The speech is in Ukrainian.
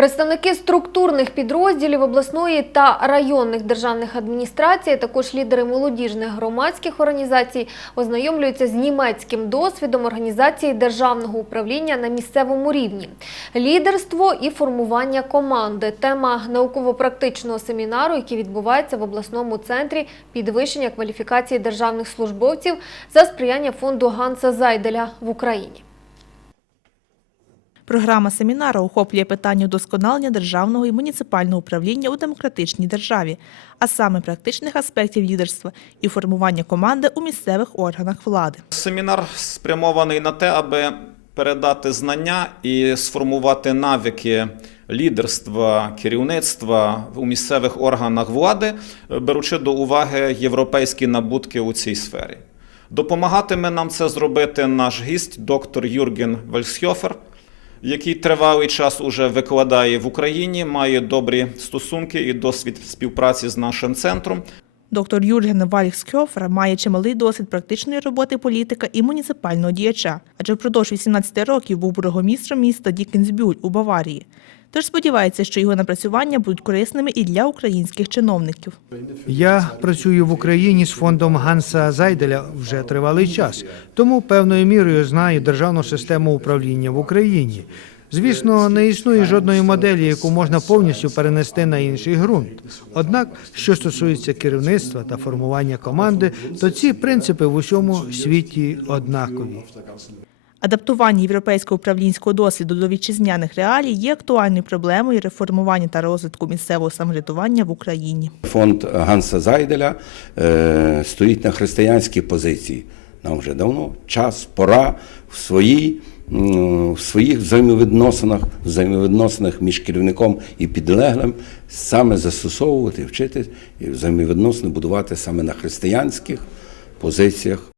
Представники структурних підрозділів обласної та районних державних адміністрацій, також лідери молодіжних громадських організацій ознайомлюються з німецьким досвідом організації державного управління на місцевому рівні. Лідерство і формування команди тема науково-практичного семінару, який відбувається в обласному центрі підвищення кваліфікації державних службовців за сприяння фонду Ганса Зайделя в Україні. Програма семінару охоплює питання удосконалення державного і муніципального управління у демократичній державі, а саме практичних аспектів лідерства і формування команди у місцевих органах влади. Семінар спрямований на те, аби передати знання і сформувати навики лідерства, керівництва у місцевих органах влади, беручи до уваги європейські набутки у цій сфері. Допомагатиме нам це зробити наш гість, доктор Юрген Вальсхьофер, який тривалий час уже викладає в Україні, має добрі стосунки і досвід співпраці з нашим центром. Доктор Юрген Вальхскьофер має чималий досвід практичної роботи політика і муніципального діяча, адже впродовж 18 років був бургомістром міста Дікенсбюль у Баварії. Тож сподівається, що його напрацювання будуть корисними і для українських чиновників. Я працюю в Україні з фондом Ганса Зайделя вже тривалий час, тому певною мірою знаю державну систему управління в Україні. Звісно, не існує жодної моделі, яку можна повністю перенести на інший ґрунт. Однак, що стосується керівництва та формування команди, то ці принципи в усьому світі однакові. Адаптування європейського управлінського досвіду до вітчизняних реалій є актуальною проблемою реформування та розвитку місцевого самоврядування в Україні. Фонд Ганса Зайделя е, стоїть на християнській позиції. Нам вже давно час, пора в своїй. В своїх взаємовідносинах, взаємовідносинах між керівником і підлеглим саме застосовувати, вчити і взаємовідносини будувати саме на християнських позиціях